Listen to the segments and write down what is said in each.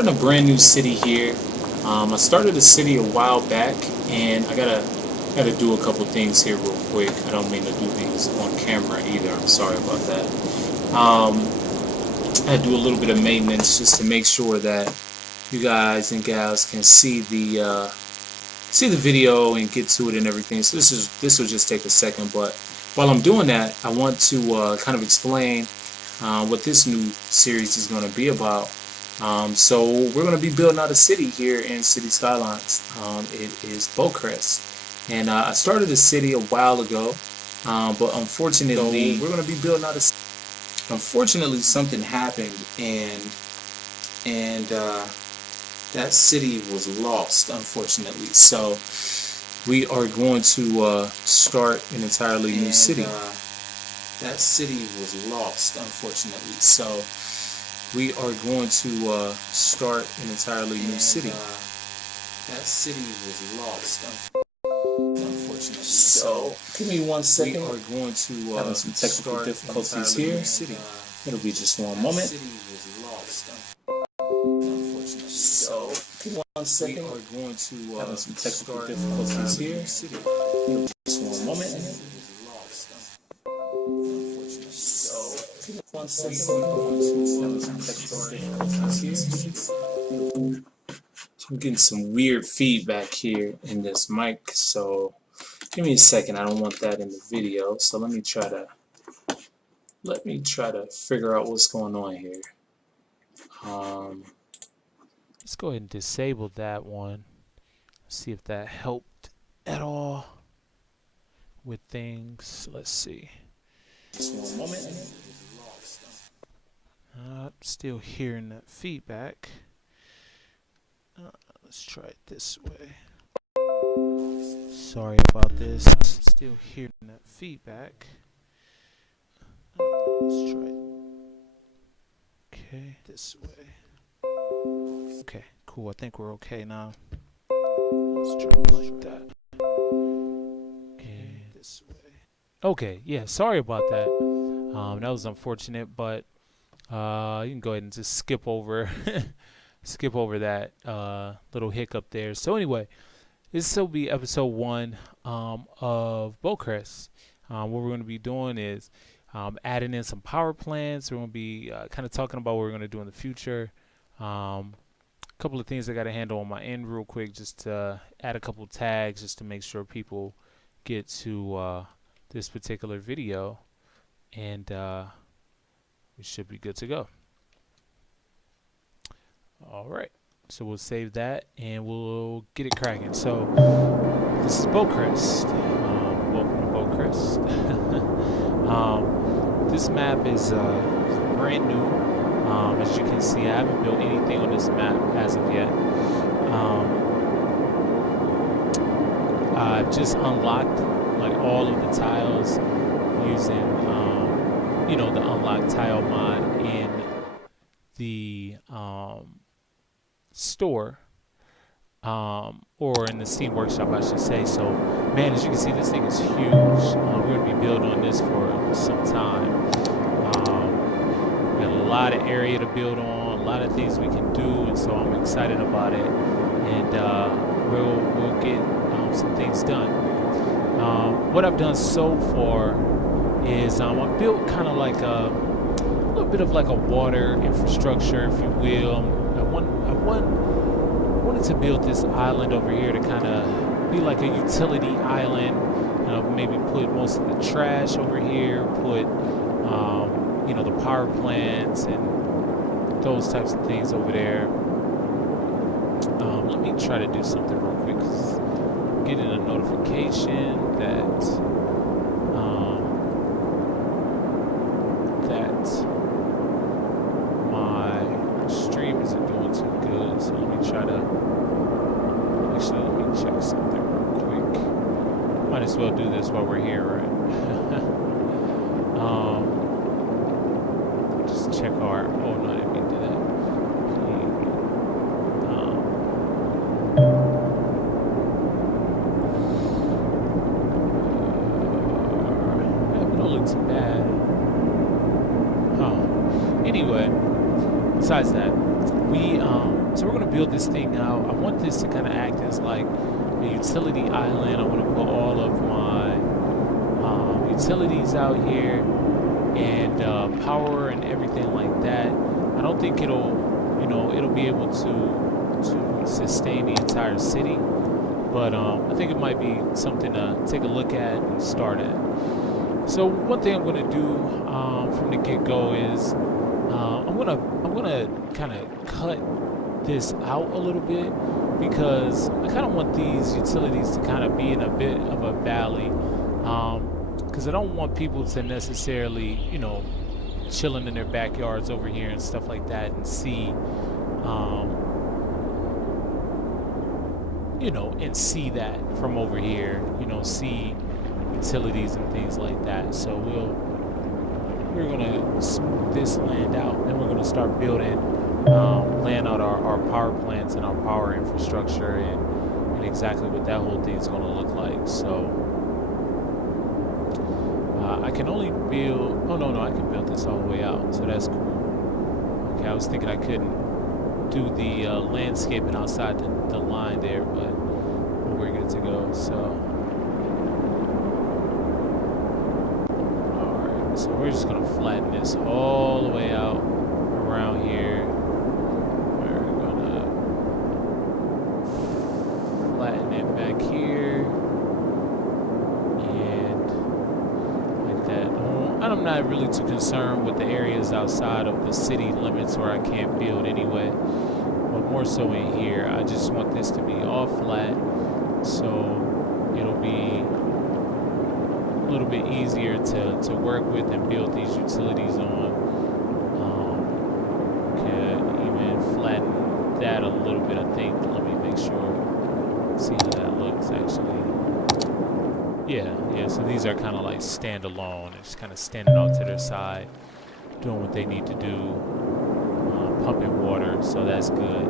In a brand new city here. I started a city a while back, and I gotta do a couple things here real quick. I don't mean to do things on camera either. I'm sorry about that. I do a little bit of maintenance just to make sure that you guys and gals can see the video and get to it and everything. So this will just take a second, but while I'm doing that, I want to kind of explain what this new series is going to be about. So we're going to be building out a city here in City Skylines. It is Beaucrest, and I started a city a while ago, but unfortunately we're going to be building out a city. Unfortunately, something happened, and that city was lost, unfortunately. So we are going to start an entirely new city. That city was lost, unfortunately. So we are going to start an entirely new city. That city was lost, unfortunately. So give me 1 second. We are going to having some technical difficulties here. It'll be just one moment. That city was lost, unfortunately. So give me 1 second. We are going to having some technical difficulties here. It'll be just one moment. I'm getting some weird feedback here in this mic, so give me a second. I don't want that in the video, so let me try to figure out what's going on here. Let's go ahead and disable that one. See if that helped at all with things. Let's see. Just one moment. Still hearing that feedback. Let's try it this way. Sorry about this. Still hearing that feedback. Let's try it. Okay, this way. Okay, cool. I think we're okay now. Let's try it like that. Okay, this way. Okay, yeah. Sorry about that. That was unfortunate, but you can go ahead and just skip over that little hiccup there. So anyway, this will be episode 1 of Beaucrest. What we're going to be doing is adding in some power plants. We're going to be kind of talking about what we're going to do in the future. A couple of things I got to handle on my end real quick, just to add a couple tags just to make sure people get to this particular video, and we should be good to go. Alright, so we'll save that and we'll get it cracking. So this is Beaucrest. Welcome to Beaucrest. This map is brand new. As you can see, I haven't built anything on this map as of yet. I've just unlocked like all of the tiles using the unlock tile mod in the store, or in the Steam Workshop, I should say. So, man, as you can see, this thing is huge. We're going to be building on this for some time. We got a lot of area to build on, a lot of things we can do, and so I'm excited about it. And we'll get some things done. What I've done so far is I built kind of like a little bit of like a water infrastructure, if you will. I wanted to build this island over here to kind of be like a utility island. Maybe put most of the trash over here, put the power plants and those types of things over there. Let me try to do something real quick, 'cause I'm getting a notification that my stream isn't doing too good, so let me check something real quick. Might as well do this while we're here, right? Just check our, oh no, I didn't mean to do that. It don't look too bad. Anyway, besides that, we So we're going to build this thing out. I want this to kind of act as like a utility island. I want to put all of my utilities out here and power and everything like that. I don't think it'll be able to sustain the entire city, but I think it might be something to take a look at and start at. So one thing I'm going to do from the get-go is I'm gonna kind of cut this out a little bit, because I kind of want these utilities to kind of be in a bit of a valley, because I don't want people to necessarily, chilling in their backyards over here and stuff like that and see, and see that from over here, see utilities and things like that. So we're gonna smooth this land out, then we're gonna start building, laying out our power plants and our power infrastructure and exactly what that whole thing is gonna look like. So I can only build, oh no, I can build this all the way out, so that's cool. Okay, I was thinking I couldn't do the landscaping outside the line there, but we're good to go. So alright, so we're just gonna flatten this all the way out around here. We're gonna flatten it back here. I'm not really too concerned with the areas outside of the city limits where I can't build anyway, but more so in here. I just want this to be all flat, so it'll be a little bit easier to work with and build these utilities on. Could even flatten that a little bit, I think. Let me make sure, see how that looks actually. Yeah, so these are kind of like standalone, just kind of standing off to their side, doing what they need to do, pumping water, so that's good.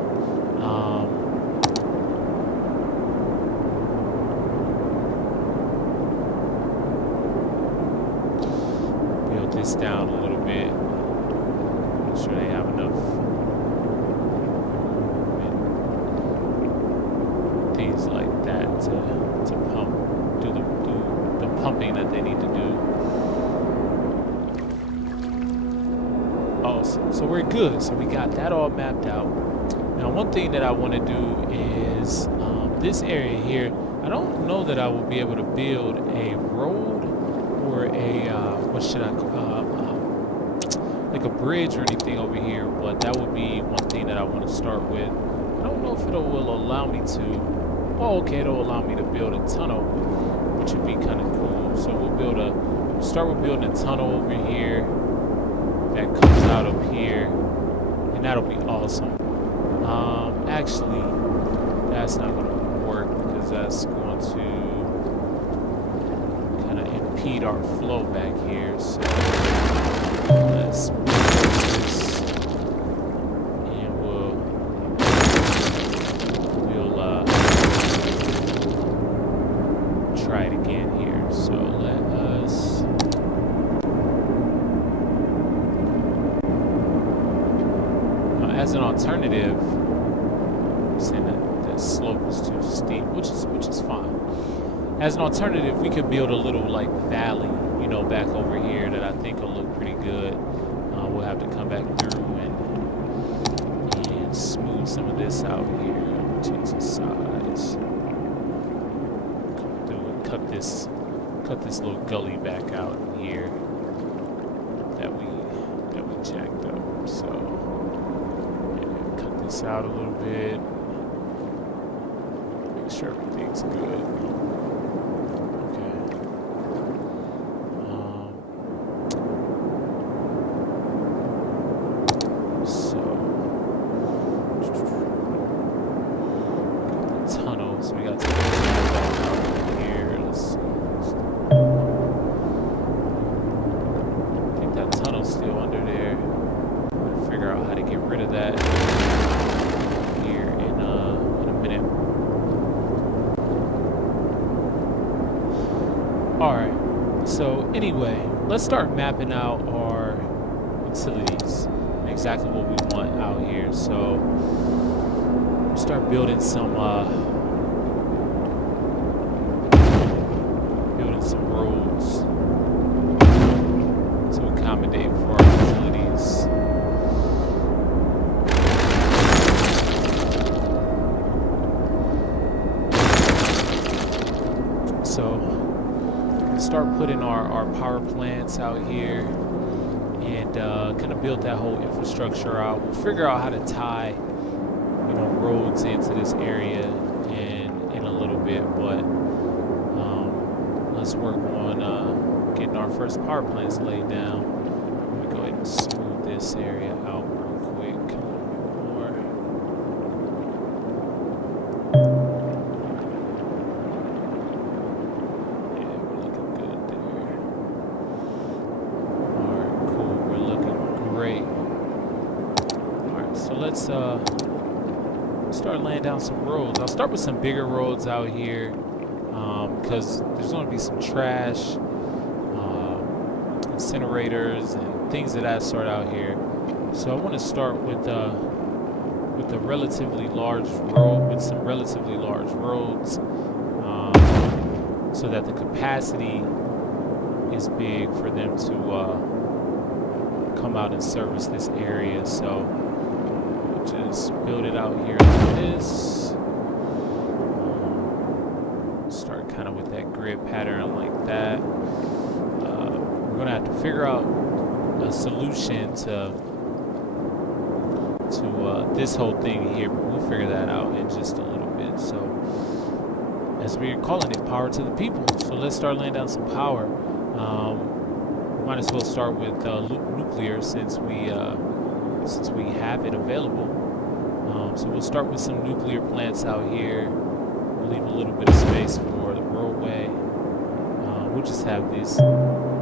Build this down a little bit, make sure they have enough things like that to pump. Do the pumping that they need to do. Oh, so we're good. So we got that all mapped out. Now, one thing that I want to do is this area here. I don't know that I will be able to build a road or a what should I like a bridge or anything over here, but that would be one thing that I want to start with. I don't know if it will allow me to. Oh, okay, it'll allow me to build a tunnel, which would be kind of cool. So we'll start with building a tunnel over here that comes out up here, and that'll be awesome. Actually, that's not going to work because that's going to kind of impede our flow back here. So let's build this, and we'll try it again here. So let us as an alternative, I'm saying that the slope is too steep, which is fine. As an alternative, we could build a little like valley, back over here that I think will look pretty good. We'll have to come back through and smooth some of this out here. Change the size. Come through and cut this little gully back out in here that we jacked up. So yeah, cut this out a little bit. Make sure everything's good. Anyway, let's start mapping out our utilities and exactly what we want out here. So start building some roads to accommodate for our utilities. So start putting our power plants out here and kind of build that whole infrastructure out. We'll figure out how to tie, roads into this area in a little bit, but let's work on getting our first power plants laid down. Let me go ahead and smooth this area out real quick. A little bit more. Yeah, we're looking good there. Alright, cool. We're looking great. Alright, so let's start laying down some roads. I'll start with some bigger roads out here because there's going to be some trash, incinerators, and things of that sort out here. So I want to start with a relatively large road, with some relatively large roads, so that the capacity is big for them to come out and service this area. So just build it out here like this. Start kind of with that grid pattern like that. We're gonna have to figure out a solution to this whole thing here, but we'll figure that out in just a little bit. So, as we're calling it, power to the people. So let's start laying down some power. Might as well start with nuclear since we have it available. So we'll start with some nuclear plants out here. We'll leave a little bit of space for the roadway. We'll just have this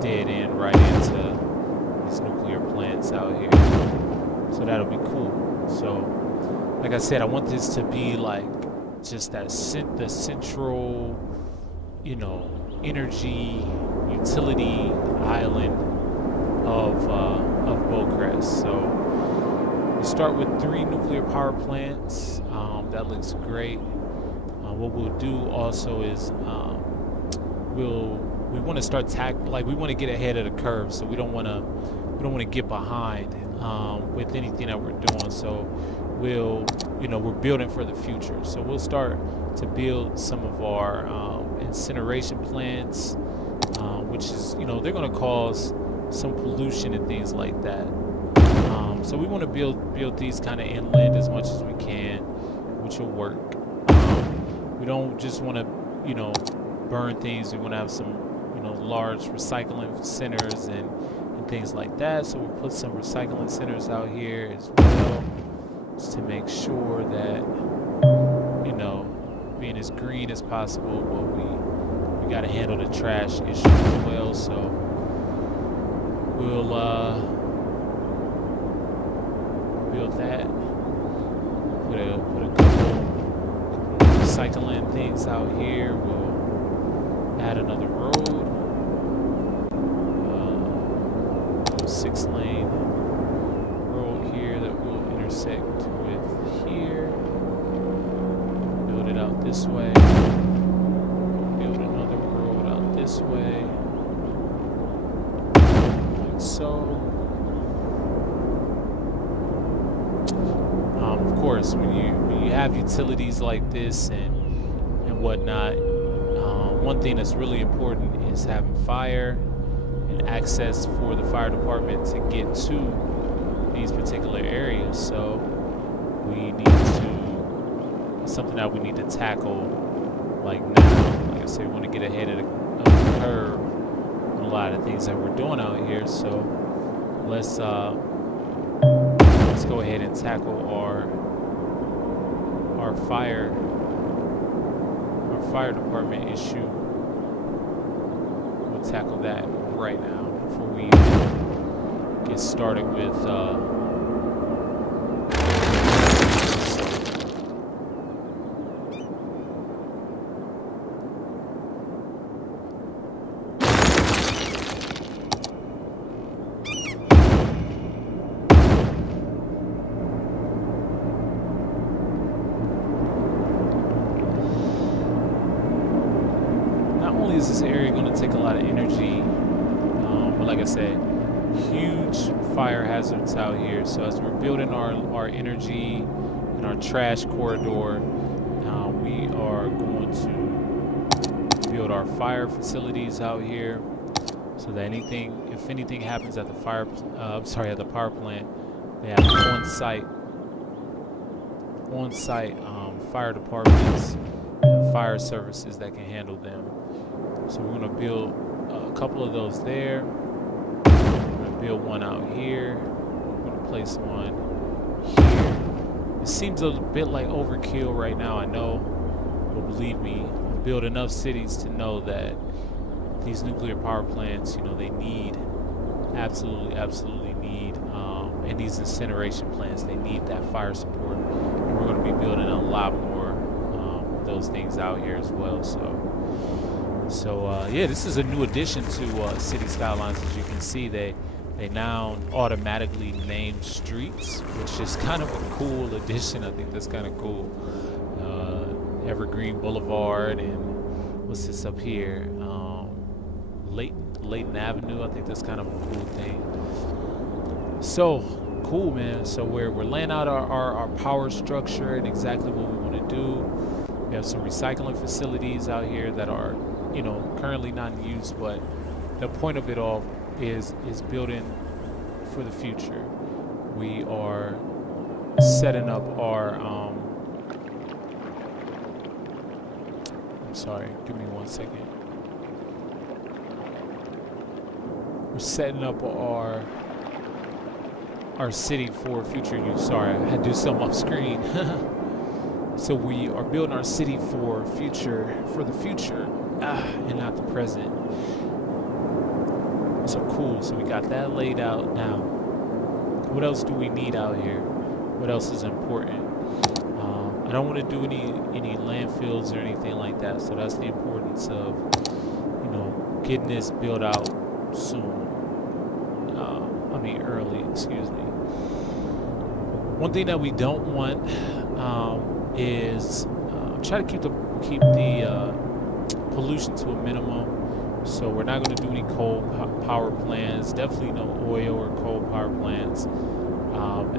dead end right into these nuclear plants out here. So that'll be cool. So, like I said, I want this to be like just the central, energy utility island of Beaucrest. So we'll start with 3 nuclear power plants. That looks great. What we'll do also is we want to start we want to get ahead of the curve, so we don't want to get behind with anything that we're doing. So we're building for the future. So we'll start to build some of our incineration plants, which is they're going to cause some pollution and things like that. So we want to build these kind of inland as much as we can, which will work. We don't just want to burn things. We want to have some large recycling centers and things like that. So we'll put some recycling centers out here as well, just to make sure that being as green as possible. But we got to handle the trash issue as well. So we'll build that. Put a couple recycling things out here. We'll add another road. 6-lane road here that will intersect with here. Build it out this way. Build another road out this way. Like so. Of course, when you have utilities like this and whatnot, one thing that's really important is having fire and access for the fire department to get to these particular areas. So we need to, something that we need to tackle like now. Like I said, we want to get ahead of the curve on a lot of things that we're doing out here. So let's go ahead and tackle our fire department issue. We'll tackle that right now before we get started with is this area going to take a lot of energy? But like I said, huge fire hazards out here. So as we're building our energy and our trash corridor, we are going to build our fire facilities out here, so that if anything happens at the at the power plant, they have on-site fire departments, and fire services that can handle them. So we're going to build a couple of those there. We're going to build one out here. We're going to place one here. It seems a bit like overkill right now, I know, but believe me, I've built enough cities to know that these nuclear power plants, they need, absolutely need, and these incineration plants, they need that fire support. And we're going to be building a lot more of those things out here as well. So yeah, this is a new addition to City Skylines. As you can see, they now automatically name streets, which is kind of a cool addition. I think that's kind of cool. Evergreen Boulevard, and what's this up here? Layton Avenue. I think that's kind of a cool thing. So cool, man. So we're laying out our power structure and exactly what we want to do. We have some recycling facilities out here that are, currently not in use, but the point of it all is building for the future. We are setting up our I'm sorry, give me 1 second. We're setting up our city for future use. Sorry, I had to do something off screen. So we are building our city for the future, and not the present. So cool. So we got that laid out. Now, what else do we need out here? What else is important? I don't want to do any landfills or anything like that. So that's the importance of getting this built out soon. Early. Excuse me. One thing that we don't want is try to keep the pollution to a minimum. So we're not going to do any coal power plants. Definitely no oil or coal power plants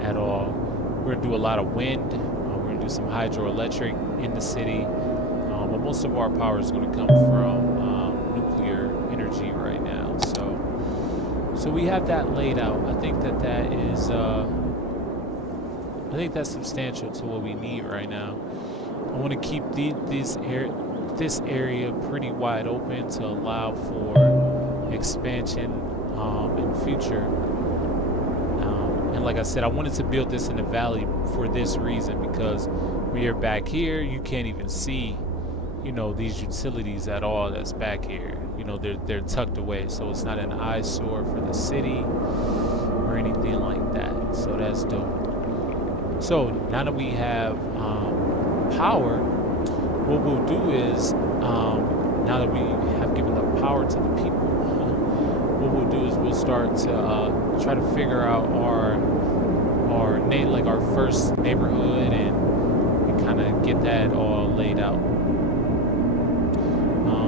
at all. We're going to do a lot of wind. We're going to do some hydroelectric in the city. But most of our power is going to come from nuclear energy right now. So we have that laid out. I think that is I think that's substantial to what we need right now. I want to keep this area pretty wide open to allow for expansion in the future. And like I said, I wanted to build this in the valley for this reason, because we are back here, you can't even see, these utilities at all that's back here. They're tucked away, so it's not an eyesore for the city or anything like that. So that's dope. So now that we have power, what we'll do is, now that we have given the power to the people, what we'll do is we'll start to try to figure out our first neighborhood and kind of get that all laid out.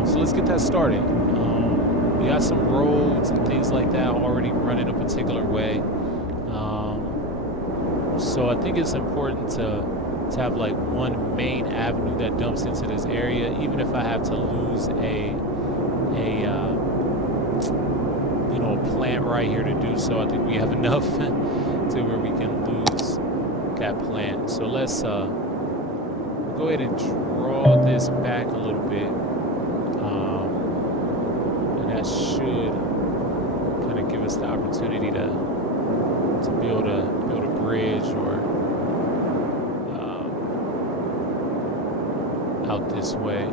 So let's get that started. We got some roads and things like that already running a particular way. So I think it's important to have like one main avenue that dumps into this area, even if I have to lose a plant right here to do so. I think we have enough to where we can lose that plant. So let's go ahead and draw this back a little bit, and that should kind of give us the opportunity to build a bridge or out this way.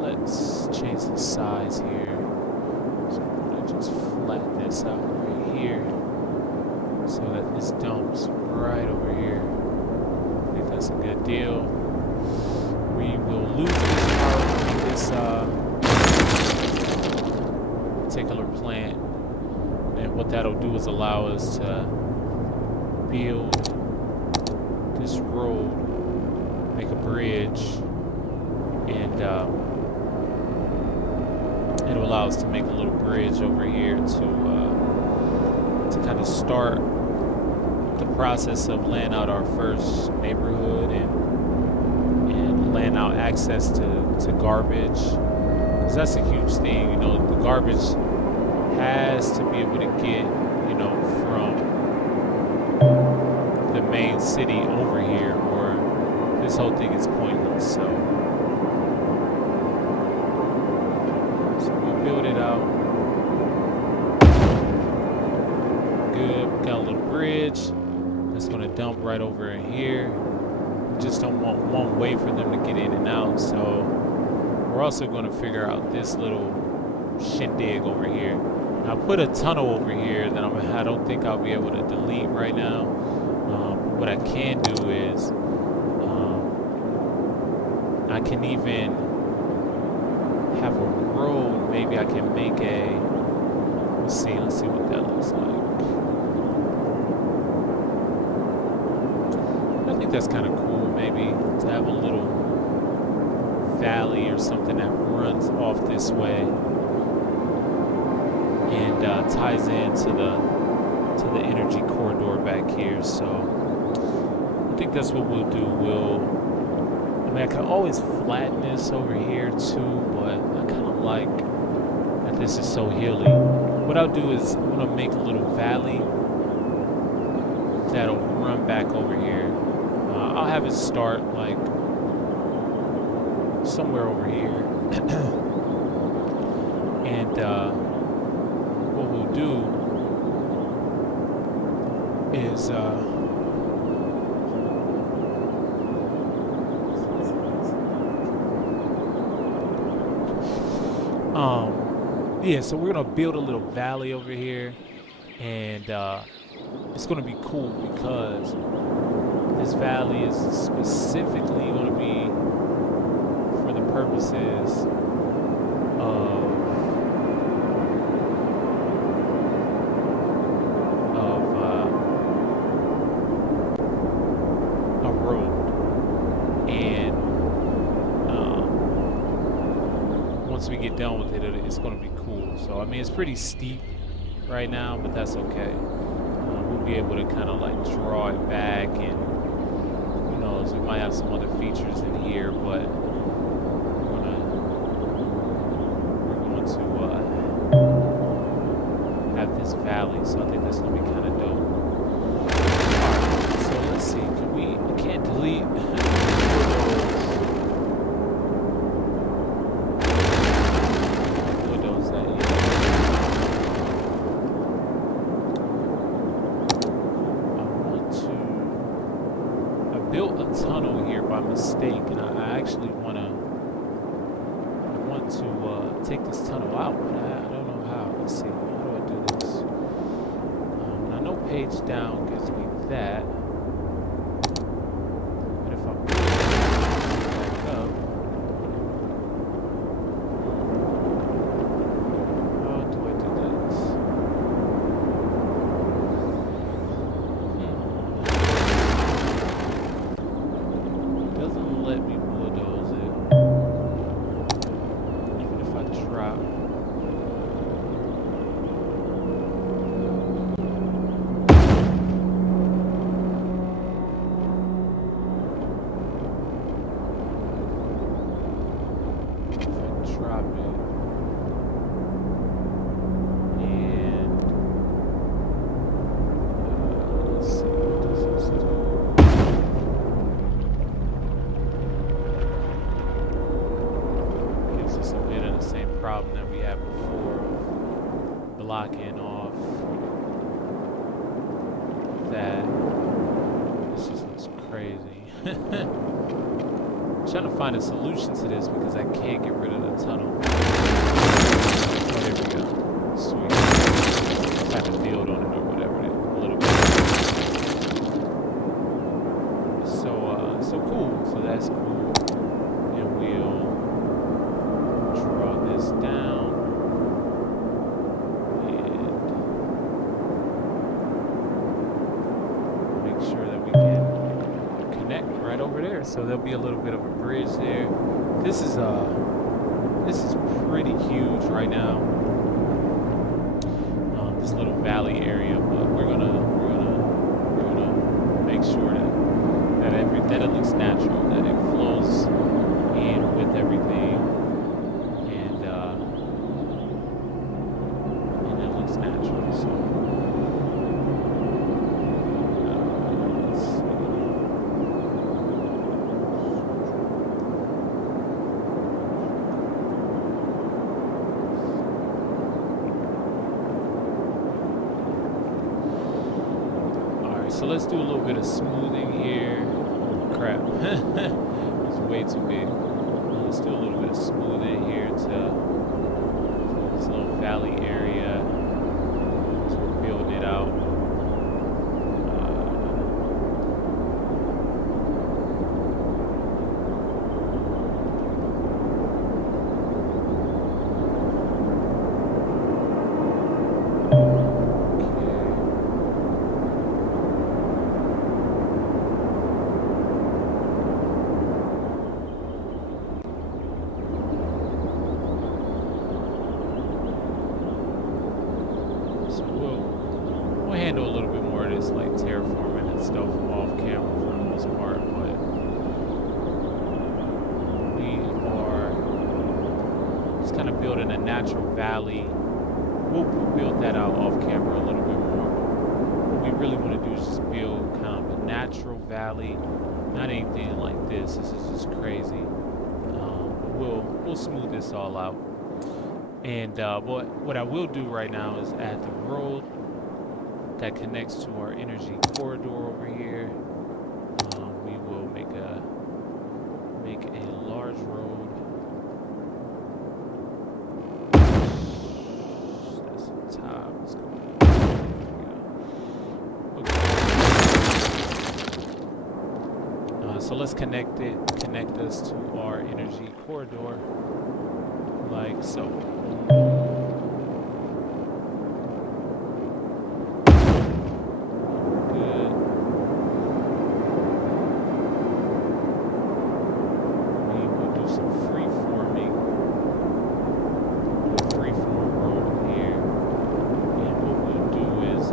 Let's change the size here. So I'm going to just flatten this out right here so that this dumps right over here. I think that's a good deal. We will lose this power from this particular plant. And what that'll do is allow us to build this road, make a bridge, and it'll allow us to make a little bridge over here to kind of start the process of laying out our first neighborhood and laying out access to garbage. Because that's a huge thing, you know, the garbage has to be able to get, you know, from the main city over here, or this whole thing is pointless. So we'll build it out. Good, we got a little bridge that's gonna dump right over in here. We just don't want one way for them to get in and out, so we're also gonna figure out this little shindig over here. I put a tunnel over here that I don't think I'll be able to delete right now. What I can do is I can even have a road. Maybe I can make a. Let's see what that looks like. I think that's kind of cool. Maybe to have a little valley or something that runs off this way and ties into the energy corridor back here. So I think that's what we'll do. I mean, I can always flatten this over here too, but I kind of like that this is so hilly. What I'll do is I'm gonna make a little valley that'll run back over here. I'll have it start like somewhere over here, and what we'll do is yeah, so we're gonna build a little valley over here, and it's gonna be cool because this valley is specifically gonna be for the purposes of a road, and once we get done with it, it's going to be cool. So I mean, it's pretty steep right now, but that's okay. We'll be able to kind of like draw it back, and who knows, we might have some other features in here, but we're going to have this valley, so I think that's going to be kind of dope. Alright, so let's see, I can't delete built a tunnel here by mistake, and I actually want to take this tunnel out, but I don't know how. Let's see, how do I do this? I know page down gives me that, but if I put it back up, how do I do this? Doesn't let me bulldoze it. Even if I try. If I drop it. And let's see, what does this do? Gives us a bit of the same problem that we had before, blocking off that. This just looks crazy. I'm trying to find a solution to this because I can't get rid of the tunnel. Oh, there we go. Sweet. Just have to build on it or whatever, a little bit. So cool. So that's cool. And we'll draw this down. And make sure that we can connect right over there. So there'll be a little bit of a bridge there. This is this is pretty huge right now. This little valley area, but we're gonna make sure that it looks natural, that it flows in with everything, and it looks natural. So let's see. All right, so let's do a little bit of smoothing here. Oh crap, it's way too big. Let's do a little bit of smoothing here to this little valley area. So we're building it out. So we'll handle a little bit more of this, like terraforming and stuff off camera for the most part, but we are just kind of building a natural valley. We'll build that out off camera a little bit more. What we really want to do is just build kind of a natural valley, not anything like this. This is just crazy. But we'll smooth this all out. And what I will do right now is add the road that connects to our energy corridor over here. We will make a large road. That's the top. Let's go. Okay. So let's connect us to our energy corridor, like so. Good. We will do some free-forming. Free-form road here. And what we'll do is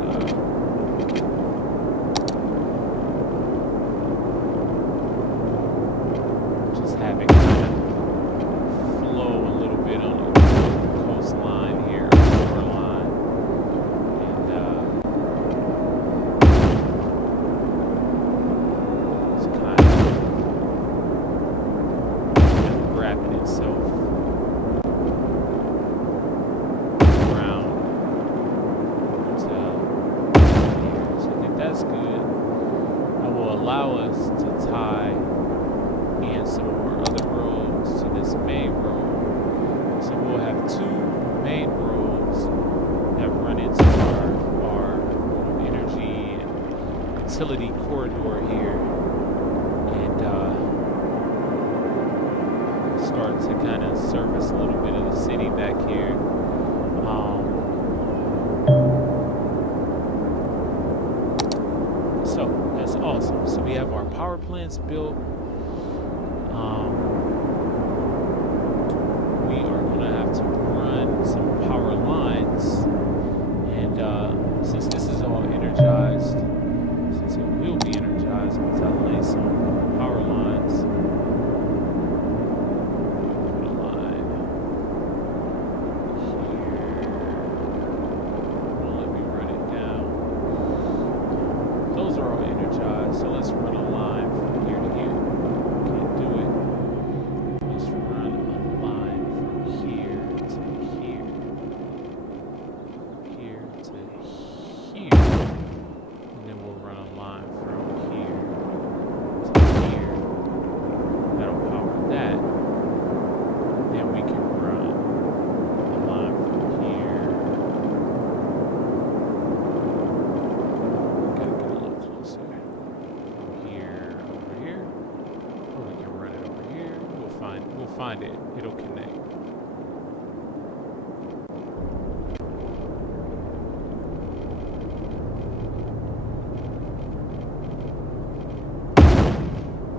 just have it kind of flow a little bit on the coastline here, shoreline, and it's kind of wrapping itself around to here. So I think that's good. That will allow us to tie in some of our other roads to this main road. So we'll have two main roads that run into our energy and utility corridor here, and start to kind of service a little bit of the city back here. So that's awesome. So we have our power plants built. We are going to have to run some power lines, and since this is all energized, since it will be energized once I lay some power lines, put a line here. Let me run it down. Those are all energized, so let's run a line from here to here. Can't do it. Let's run a line from here to here, here to here, and then we'll run a line from here to here. That'll power that. Then we can run a line from here. Gotta get a little closer. From here over here. Or we can run it over here. We'll find it. It'll connect.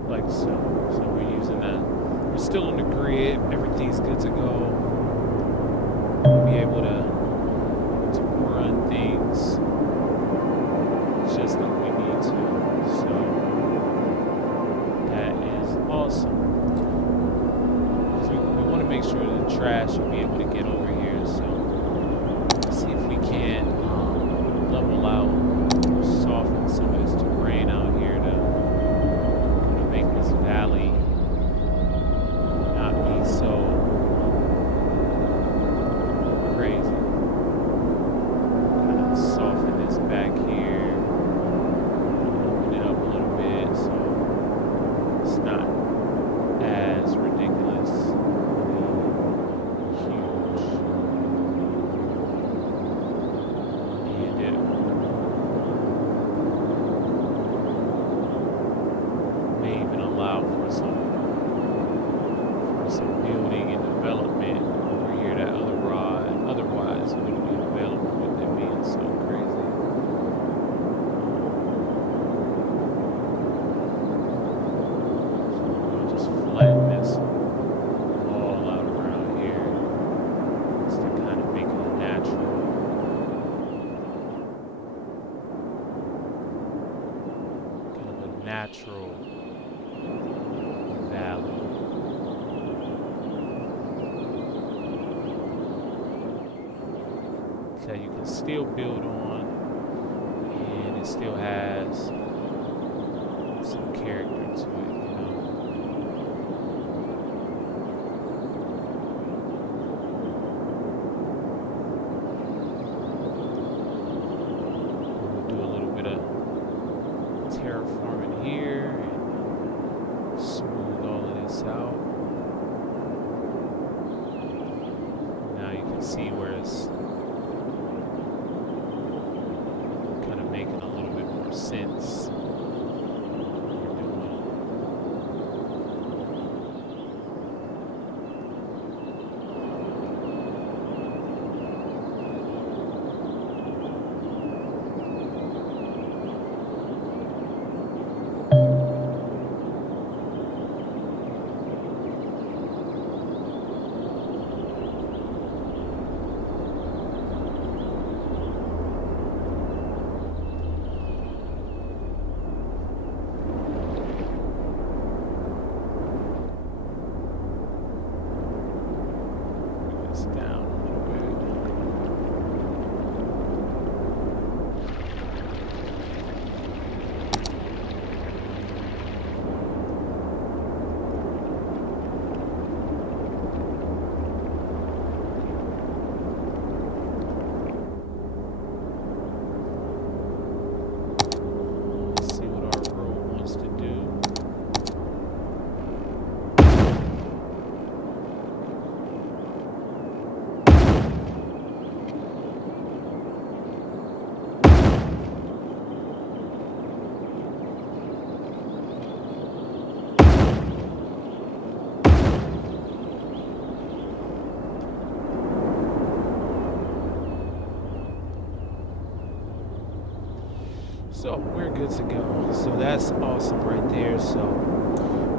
Like so. So we're still on the grid. Everything's good to go. We'll be able to run things just like we need to. So that is awesome. Because we want to make sure that the trash will be able to get over here. So let's see if we can level out, soften some of this terrain out here to make this valley not be so crazy. Kind of soften this back here, open it up a little bit so it's not as ridiculous. Huge. And it may even allow for some building and development over here that otherwise wouldn't be available with it being so crazy. So we'll just flatten this all out around here just to kind of make it natural. Kind of a natural valley. That you can still build on, and it still has some character to it, you know. We'll do a little bit of terraforming here and smooth all of this out. Now you can see where it's making a little bit more sense. Down a little bit. Let's see what our road wants to do. So we're good to go. So that's awesome right there. So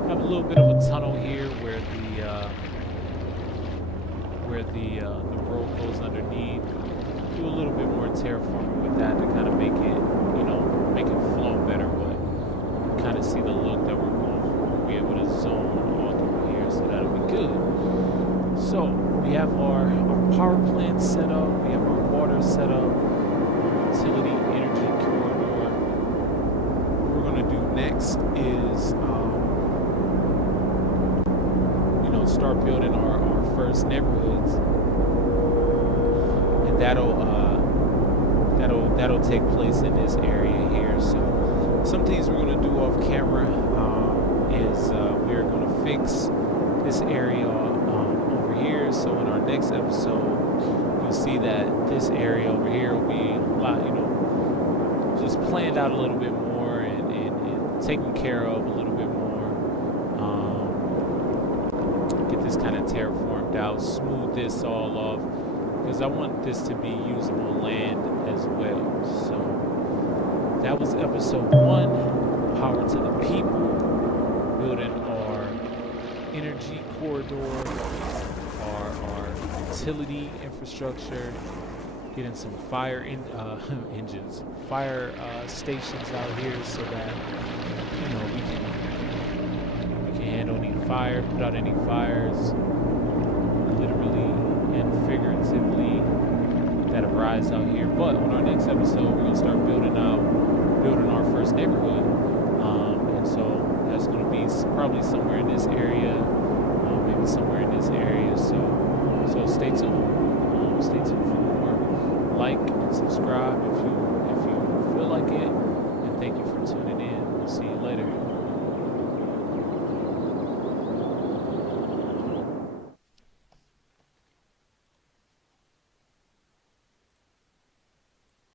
have a little bit of a tunnel here where the road goes underneath. Do a little bit more terraforming with that to kind of make it, make it flow better. But kind of see the look that we're going for. We'll be able to zone all through here, so that'll be good. So we have our power plant set up. We have our water set up. Utility energy corridor. What we're gonna do next is, start building our first neighborhoods, and that'll take place in this area here. So some things we're gonna do off camera is we're gonna fix this area over here. So in our next episode, you'll see that this area over here will be a lot, just planned out a little bit more and taken care of a little bit more. Get this kind of terraformed out, smooth this all off, because I want this to be usable land as well. So that was episode 1, Power to the People, building our energy corridor, our utility infrastructure, getting some fire engines, fire stations out here so that we can handle any fire, put out any fires, literally and figuratively, that arise out here. But on our next episode, we're gonna start building our first neighborhood, and so that's gonna be probably somewhere in this area, maybe somewhere in this area. So stay tuned. Stay tuned for more. Like and subscribe if you feel like it, and thank you for tuning in. We'll see you later.